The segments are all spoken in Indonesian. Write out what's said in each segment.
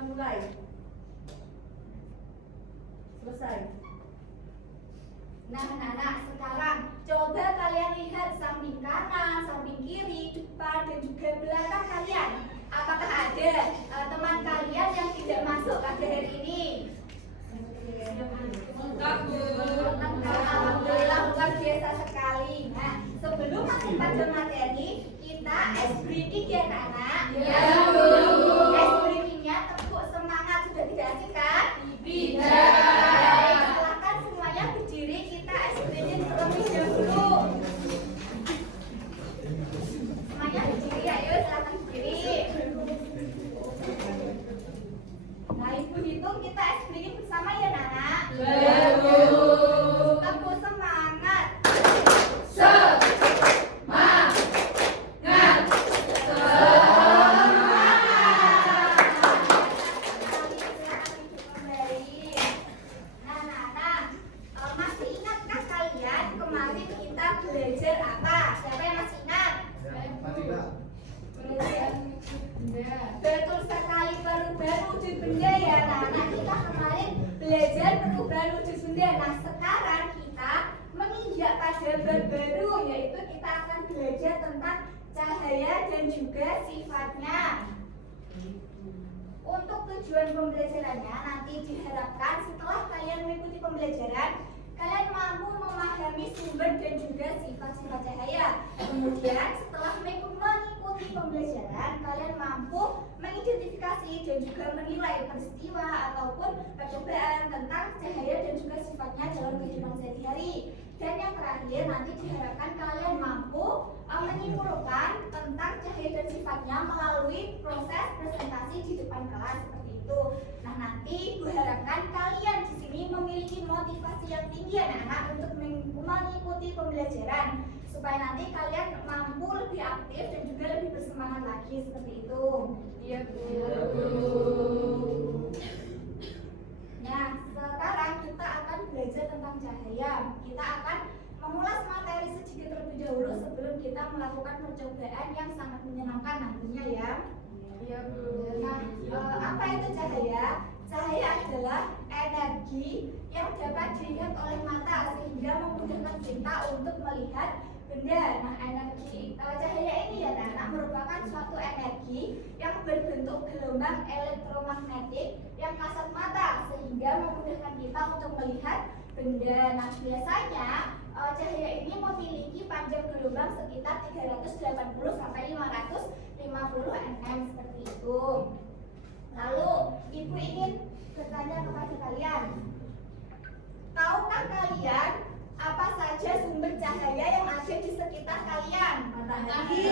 Mulai. Selesai. Nah, anak-anak, sekarang coba kalian lihat samping kanan, samping kiri, depan, dan juga belakang kalian. Apakah ada teman kalian yang tidak masuk pada hari ini? Alhamdulillah, luar biasa sekali. Nah, sebelum masuk pada materi, kita ice breathing ya, anak-anak. Ya, Bu. Ice breathingnya tepuk semangat, sudah tidak asik kan? Tidak. Silakan semuanya berdiri, kita ice breathing terlebih dahulu. Semuanya berdiri, ayo silakan berdiri. Nah, ibu hitung kita ice breathing bersama ya, Nana. Ya, Bu. Tepuk semangat. Semangat. Masih ingatkah kalian kemarin kita belajar apa? Siapa yang masih ingat? Betul sekali, perubahan wujud benda ya. Nah, kita kemarin belajar perubahan wujud benda. Nah, sekarang kita menginjak pada bab baru, yaitu kita akan belajar tentang cahaya dan juga sifatnya. Untuk tujuan pembelajarannya, nanti diharapkan setelah kalian mengikuti pembelajaran, kalian mampu memahami sumber dan juga sifat-sifat cahaya. Kemudian setelah mengikuti pembelajaran, kalian mampu mengidentifikasi dan juga menilai peristiwa ataupun percobaan tentang cahaya dan juga sifatnya dalam kehidupan sehari-hari. Dan yang terakhir, nanti diharapkan kalian mampu menyimpulkan tentang cahaya dan sifatnya melalui proses presentasi di depan kelas seperti itu. Nah, nanti diharapkan kalian di sini memiliki motivasi yang tinggi anak-anak untuk mengikuti pembelajaran supaya nanti kalian mampu lebih aktif dan juga lebih bersemangat lagi seperti itu. Iya, Bu. Nah, sekarang kita akan belajar tentang cahaya. Kita akan mengulas materi sedikit terlebih dahulu sebelum kita melakukan percobaan yang sangat menyenangkan nantinya ya. Iya, Bu. Nah, apa itu cahaya? Cahaya adalah energi yang dapat dilihat oleh mata sehingga memudahkan kita untuk melihat benda. Nah, energi cahaya ini ya anak merupakan suatu energi yang berbentuk gelombang elektromagnetik yang kasat mata sehingga memudahkan kita untuk melihat benda. Nah, biasanya cahaya ini memiliki panjang gelombang sekitar 380 sampai 550 nm seperti itu. Lalu, ibu ingin bertanya kepada kalian, tahukah kalian apa saja sumber cahaya yang ada di sekitar kalian? Matahari.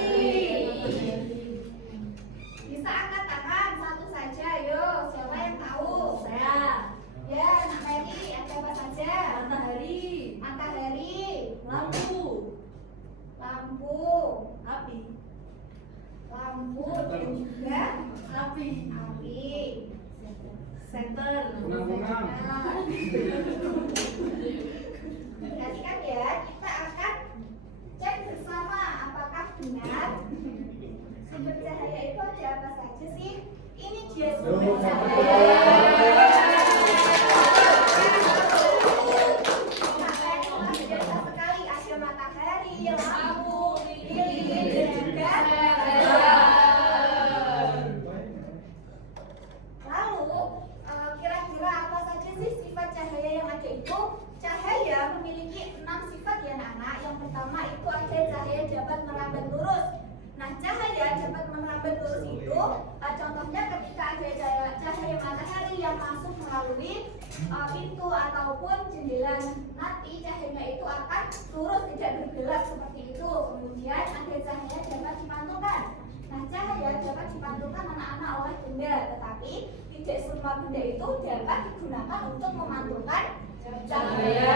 Bisa angkat tangan satu saja, ayo. Siapa yang tahu? Saya. Ya, Nak Mary, ada apa saja? Matahari. Matahari, Lampu. lampu, Api. lampu dan juga Api. api. Senter. Perhatikan ya, kita akan cek bersama apakah benar sumber cahaya itu ada apa saja sih? Ini dia sumber cahaya. Biasa sekali ada matahari, lampu, lilin, dan juga lalu kira-kira apa saja sih sifat cahaya yang ada itu? Cahaya memiliki 6 sifat ya anak-anak. Yang pertama itu ada cahaya dapat merambat lurus. Nah, cahaya dapat merambat lurus itu contohnya ketika ada cahaya matahari yang masuk melalui pintu ataupun jendela, nanti cahayanya itu akan lurus tidak bergelap seperti itu. Kemudian ada cahaya dapat dipantulkan. Nah, cahaya dapat dipantulkan anak-anak oleh benda, tetapi tidak semua benda itu dapat digunakan untuk memantulkan cahaya.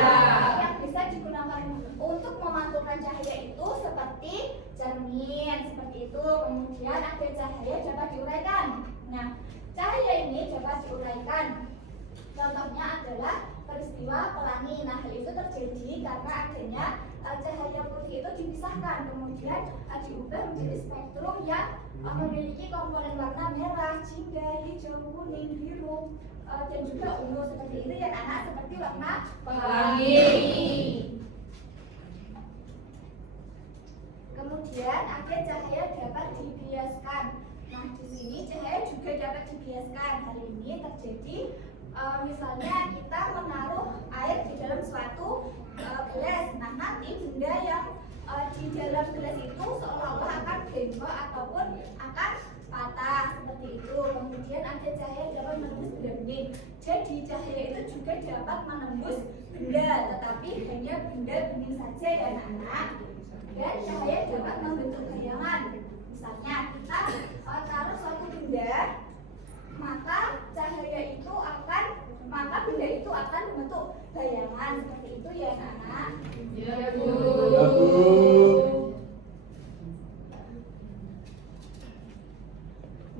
Yang bisa digunakan untuk memantulkan cahaya itu seperti cermin, seperti itu. Kemudian ada cahaya dapat diuraikan. Nah, cahaya ini dapat diuraikan. Contohnya adalah peristiwa pelangi. Nah, hal itu terjadi karena adanya cahaya putih itu dipisahkan, kemudian diubah menjadi spektrum yang memiliki komponen warna merah, jingga, hijau, kuning, biru, dan juga ungu seperti itu ya anak, seperti warna pelangi. Kemudian ada cahaya dapat dibiaskan. Nah, di sini cahaya juga dapat dibiaskan. Hal ini terjadi misalnya kita menaruh air di dalam suatu gelas. Nah, nanti benda yang di dalam gelas itu seolah-olah akan bengkok ataupun akan patah seperti itu. Kemudian ada cahaya dapat menembus benda bening. Jadi cahaya itu juga dapat menembus benda, tetapi hanya benda bening saja ya anak-anak. Dan cahaya dapat membentuk bayangan. Misalnya kita taruh suatu benda, maka benda itu akan membentuk bayangan seperti itu ya anak. Ya, Bu. Ya, Bu.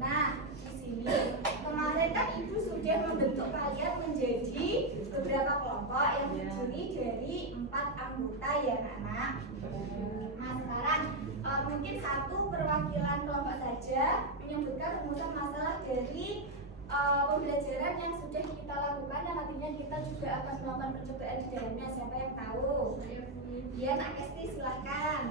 Nah, di sini kemarin kan Ibu sudah membentuk kalian menjadi beberapa kelompok yang terdiri dari 4 anggota ya anak. Nah, sekarang mungkin satu perwakilan kelompok saja menyebutkan rumusan masalah dari pembelajaran yang sudah kita lakukan dan nantinya kita juga akan melakukan percobaan di dalamnya. Siapa yang tahu? Ya, Nak Kesti silahkan.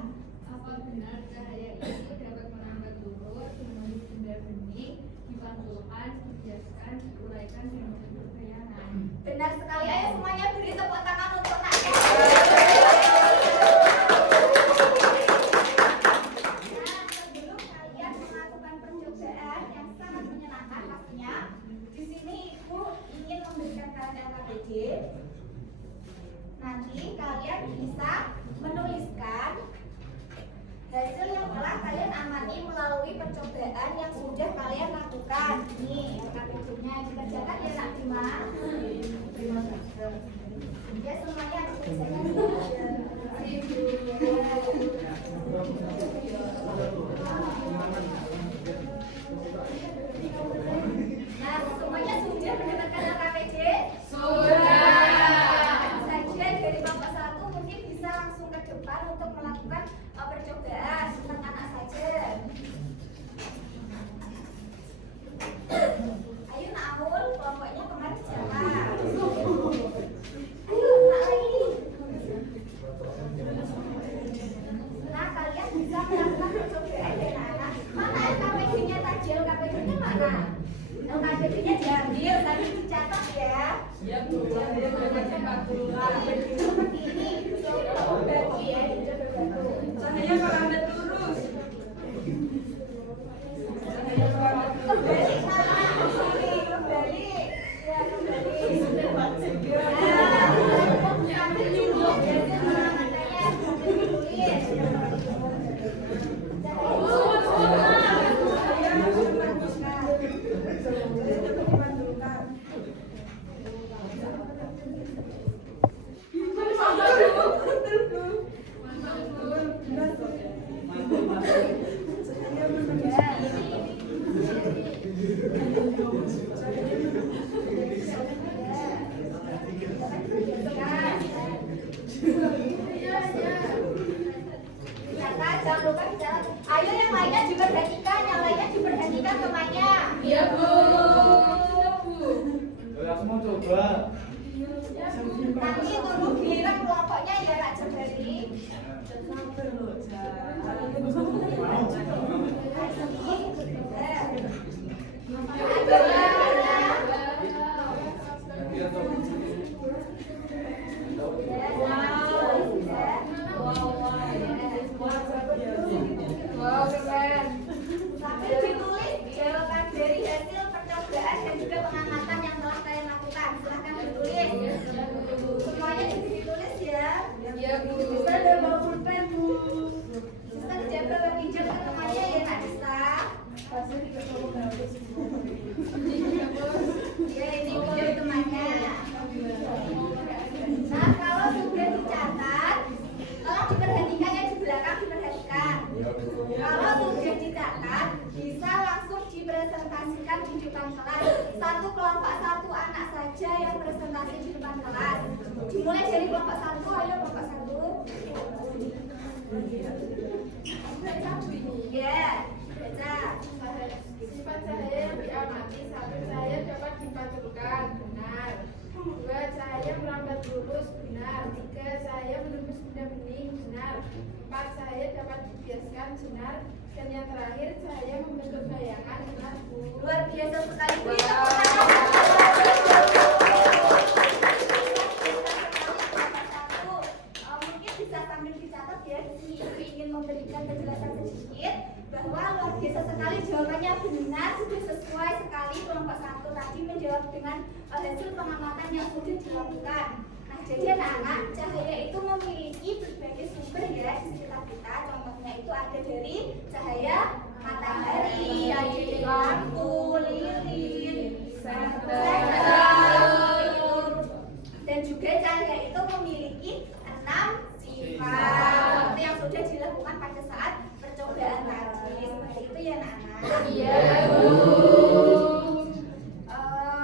Apa benar cahaya itu dapat merambat lurus, menuju benda bening, dipantulkan, dibiaskan, diuraikan, dan membentuk bayangan? Benar sekali. Ayo semuanya beri tepuk tangan untuk Nak Kesti. Nanti kalian bisa menuliskan hasil yang telah kalian amati melalui percobaan yang sudah kalian lakukan. Nih, LKPD-nya dikerjakan ya Nak Bima. Ya semuanya dikerjakan. Nah, semuanya sudah mendapatkan LKPD? Sudah. Dari kelompok 1 mungkin bisa langsung ke depan untuk melakukan percobaan tentang anak saja. Ayo Nak Amul, kelompoknya kemarin siapa? Ayo Nak lagi. Nah, kalian bisa melakukan percobaan ya anak. Mana LKPD-nya tadi? LKPD-nya mana? LKPD-nya diambil, tadi dicatat ya. Ya, Bu. Seperti ini, coba berbagi ya, coba berbagi. Cahaya merambat lurus. Kembali sana, kembali, ya kembali. Sambil cukup, jadi semangatnya sambil ditulis. Jangan lupa bicara. Ayo yang lainnya diperhatikan, yang lainnya diperhatikan temannya. Iya, Bu. Ya, semua coba. Nanti tunggu giliran kelompoknya ya Kak Jabari. Wow, keren. Sambil ditulis jawaban dari hasil percobaan dan juga pengamatan yang telah kalian lakukan. Silahkan ditulis. Semuanya ditulis ya. Iya, Bu. Bisa ada bawa pulpen, Bu. Bisa dijaga pinjam ke temannya ya Kak Dista. Ya, ini pinjam temannya. Nah, kalau sudah dicatat, tolong diperhatikan ya, di belakang diperhatikan. Kalau sudah dicatat, bisa langsung dipresentasikan di depan kelas. Satu kelompok 1 anak saja yang presentasi di depan kelas. Dimulai dari kelompok 1, ayo kelompok 1. Ya, baca. Sifat cahaya yang diamati. 1. Cahaya dapat dipantulkan, benar. 2. Cahaya merambat lurus, benar. 3. Cahaya menembus benda bening, benar. 4. Cahaya dapat dibiaskan, benar. Dan yang terakhir, cahaya membentuk bayangan, benar. Luar biasa sekali. Mungkin bisa sambil dicatat ya. Di sini Ibu ingin memberikan penjelasan sedikit bahwa luar biasa sekali jawabannya benar, sudah sesuai sekali. Kelompok 1 tadi menjawab dengan hasil pengamatan yang sudah dilakukan. Nah, jadi anak-anak, cahaya itu memiliki berbagai sumber ya di sekitar kita. Contohnya itu ada dari cahaya matahari, ada dari lampu, lilin, dan juga cahaya itu memiliki 6 sifat seperti yang sudah dilakukan pada saat percobaan tadi. Seperti itu ya anak-anak. Iya,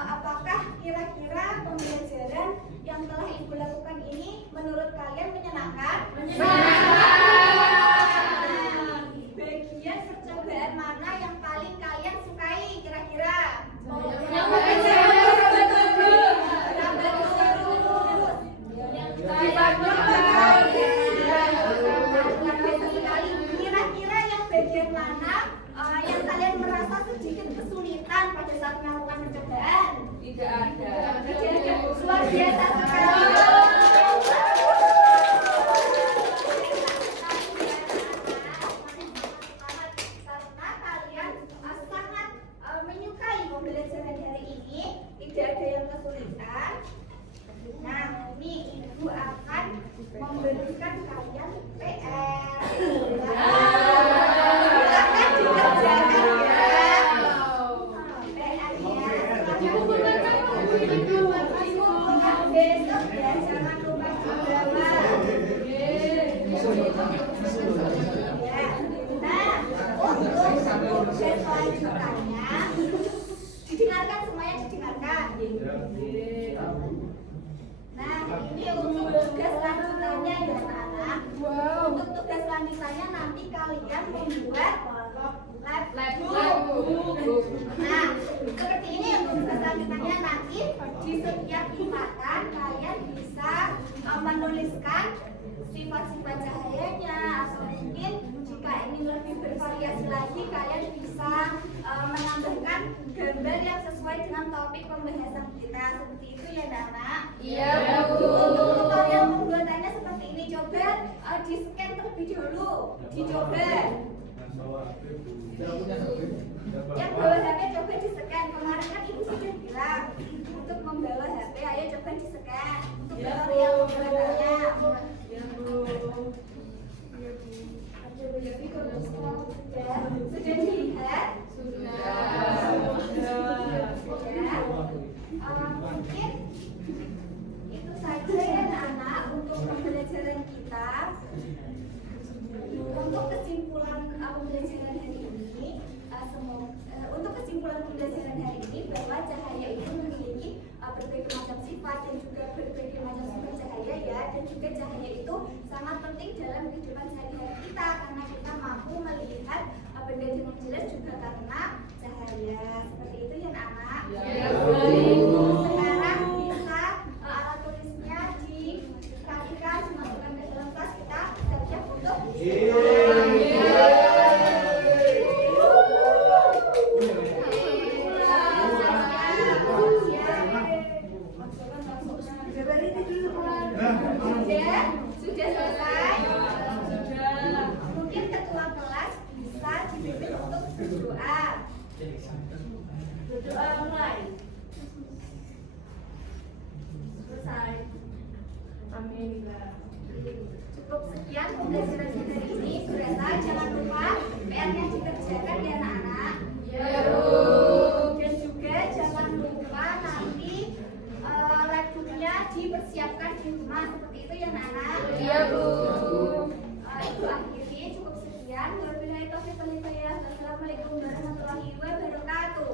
Apakah kira-kira pembelajaran yang telah Ibu lakukan ini menurut kalian menyenangkan? Bagian percobaan mana yang paling kalian sukai kira-kira? Kira-kira yang bagian mana yang kalian merasa sedikit kesulitan pada saat melakukan percobaan? Tidak ada. Tidak ada. Luar biasa sekali. Karena kalian sangat menyukai pembelajaran hari ini, tidak ada yang kesulitan. Nah, ini Ibu akan memberikan kalian PR. Silakan dikerjakan ya. PR-nya. Besok ya, jangan lupa dibawa. Ya. Nah, untuk tugas selanjutnya, didengarkan semuanya, didengarkan. Nah, ini untuk tugas lanjutannya ya anak-anak. Untuk tugas lanjutannya nanti kalian membuat labbook. Nah, seperti ini untuk tugas lanjutannya nanti di setiap tingkatan kalian bisa menuliskan sifat-sifat cahayanya, atau mungkin jika ingin lebih bervariasi lagi kalian bisa menambahkan gambar yang sesuai dengan topik pembahasan kita. Seperti itu ya anak-anak. Iya, Bu. Untuk tutorial pembuatannya seperti ini, coba di scan terlebih dahulu, dicoba. Yang bawa HP coba di scan. Kemarin kan Ibu sudah bilang untuk membawa HP, ayo coba di scan untuk tutorial pembuatannya. Sudah dilihat? Mungkin itu saja ya anak-anak untuk pembelajaran kita. Untuk kesimpulan pembelajaran hari ini, untuk kesimpulan pembelajaran hari ini bahwa cahaya itu memiliki berbagai macam sifat dan juga berbagai macam sifat cahaya ya, dan juga cahaya itu sangat penting dalam kehidupan sehari-hari kita karena kita mampu melihat benda dengan jelas juga karena cahaya. Seperti itu ya anak. Sekarang bisa alat tulisnya diperhatikan, dimasukkan ke dalam tas, kita siap-siap untuk sudah selesai. Mungkin ketua kelas bisa dipimpin untuk berdoa. Berdoa mulai. Selesai. Amin. Cukup sekian pembelajaran hari ini. Berasa jangan lupa PR-nya dikerjakan ya anak-anak. Dan juga jangan lupa nanti labbooknya dipersiapkan di rumah. Seperti itu ya anak-anak. Iya, Bu. Itu akhiri cukup sekian. Wabillahi taufiq wal hidayah. Wassalamualaikum warahmatullahi wabarakatuh.